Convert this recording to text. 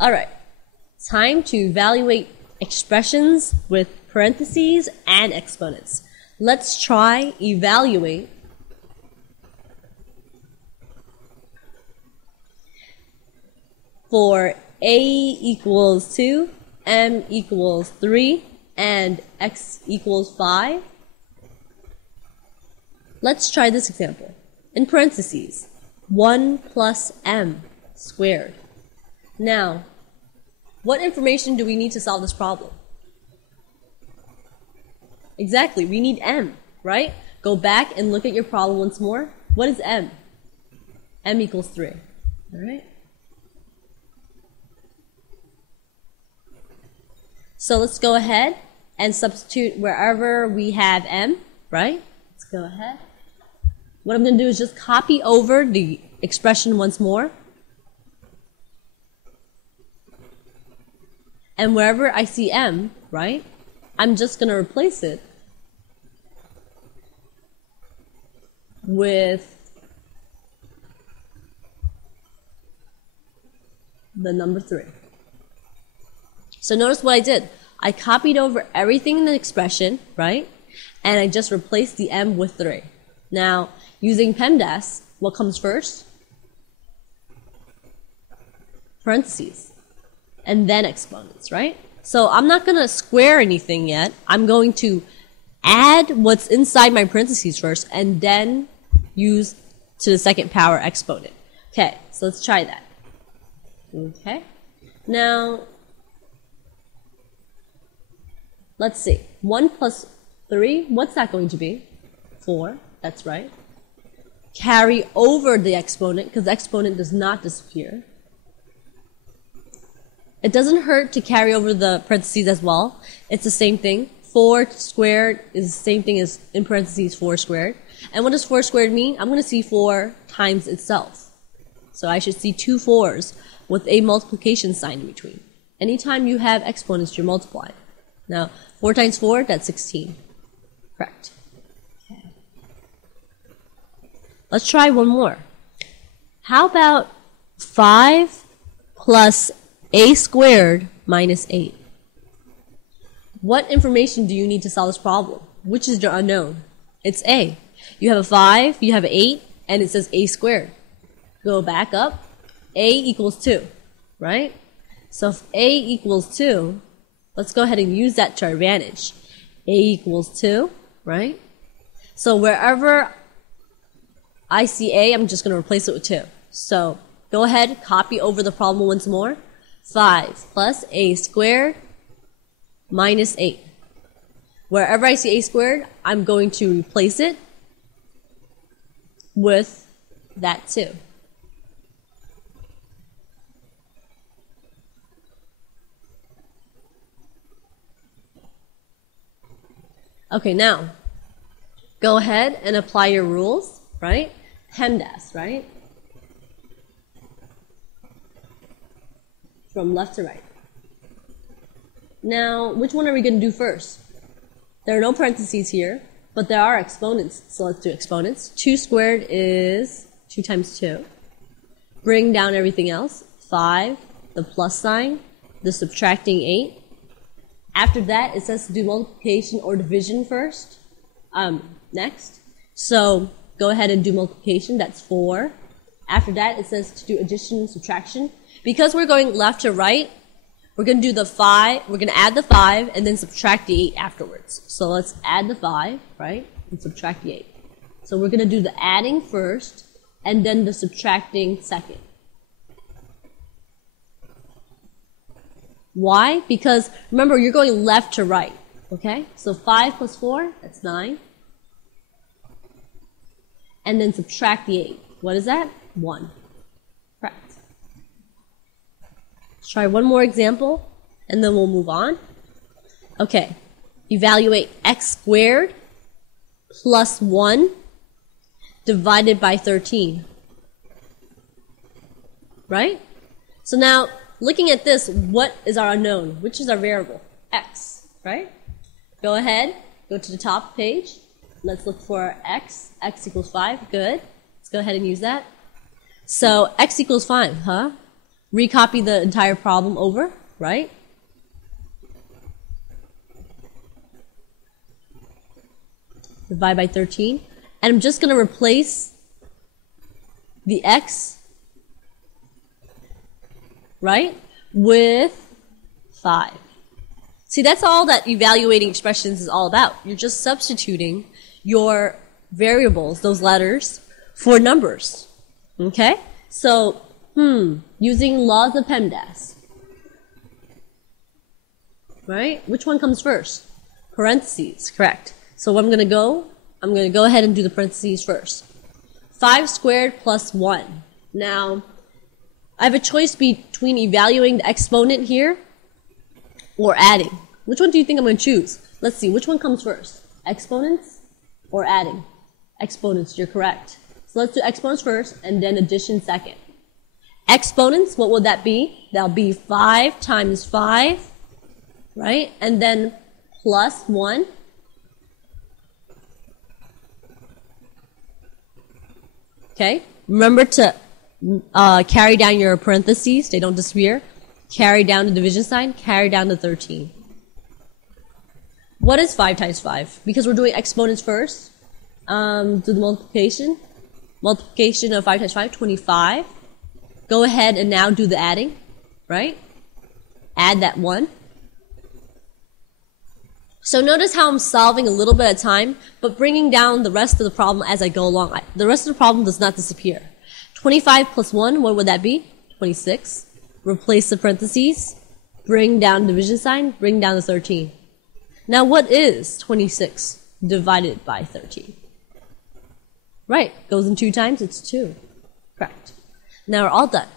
Alright, time to evaluate expressions with parentheses and exponents. Let's try evaluate for a equals 2, m equals 3, and x equals 5. Let's try this example. In parentheses, 1 plus m squared. Now, what information do we need to solve this problem? Exactly, we need m, right? Go back and look at your problem once more. What is m? M equals 3, all right? So let's go ahead and substitute wherever we have m, right? Let's go ahead. What I'm going to do is just copy over the expression once more. And wherever I see m, right, I'm just going to replace it with the number 3. So notice what I did. I copied over everything in the expression, right? And I just replaced the m with 3. Now, using PEMDAS, what comes first? Parentheses. And then exponents, right? So I'm not going to square anything yet. I'm going to add what's inside my parentheses first and then use to the second power exponent. Okay, so let's try that. Okay. Now, let's see. 1 plus 3, what's that going to be? 4, that's right. Carry over the exponent, because the exponent does not disappear. It doesn't hurt to carry over the parentheses as well. It's the same thing. 4 squared is the same thing as, in parentheses, 4 squared. And what does 4 squared mean? I'm going to see 4 times itself. So I should see 2 4s with a multiplication sign in between. Anytime you have exponents, you're multiplying. Now, 4 times 4, that's 16. Correct. Okay. Let's try one more. How about 5 plus a squared minus 8? What information do you need to solve this problem? Which is your unknown? It's a. You have a 5, you have an 8, and it says a squared. Go back up. A equals 2, right? So if a equals 2, let's go ahead and use that to our advantage. A equals 2, right? So wherever I see a, I'm just going to replace it with 2. So go ahead, copy over the problem once more. 5 plus a squared minus 8. Wherever I see a squared, I'm going to replace it with that 2. Okay, now, go ahead and apply your rules, right? PEMDAS, right? From left to right. Now, which one are we going to do first? There are no parentheses here, but there are exponents, so let's do exponents. 2 squared is 2 times 2. Bring down everything else. 5, the plus sign, the subtracting 8. After that, it says to do multiplication or division first. Next. So go ahead and do multiplication. That's 4. After that, it says to do addition and subtraction. Because we're going left to right, we're going to do the 5. We're going to add the 5 and then subtract the 8 afterwards. So let's add the 5, right, and subtract the 8. So we're going to do the adding first and then the subtracting second. Why? Because, remember, you're going left to right, okay? So 5 plus 4, that's 9. And then subtract the 8. What is that? 1. Correct. Let's try one more example, and then we'll move on. Okay. Evaluate x squared plus 1 divided by 13. Right? So now, looking at this, what is our unknown? Which is our variable? X, right? Go ahead, go to the top page. Let's look for x. X equals 5. Good. Let's go ahead and use that. So x equals 5, huh? recopy the entire problem over, right? Divide by 13. And I'm just going to replace the x, right, with 5. See, that's all that evaluating expressions is all about. You're just substituting your variables, those letters, for numbers. Okay? So, using laws of PEMDAS. Right? Which one comes first? Parentheses, correct. So what I'm going to go ahead and do the parentheses first. 5 squared plus 1. Now, I have a choice between evaluating the exponent here or adding. Which one do you think I'm going to choose? Let's see, which one comes first? Exponents or adding? Exponents, you're correct. So let's do exponents first and then addition second. Exponents, what would that be? That'll be 5 times 5, right? And then plus 1. Okay, remember to carry down your parentheses, they don't disappear. Carry down the division sign, carry down the 13. What is 5 times 5? Because we're doing exponents first, do the multiplication. Multiplication of 5 times 5, 25. Go ahead and now do the adding, right? Add that 1. So notice how I'm solving a little bit at a time, but bringing down the rest of the problem as I go along. The rest of the problem does not disappear. 25 plus 1, what would that be? 26. Replace the parentheses. Bring down the division sign. Bring down the 13. Now what is 26 divided by 13? Right, goes in 2 times, it's 2. Correct. Now we're all done.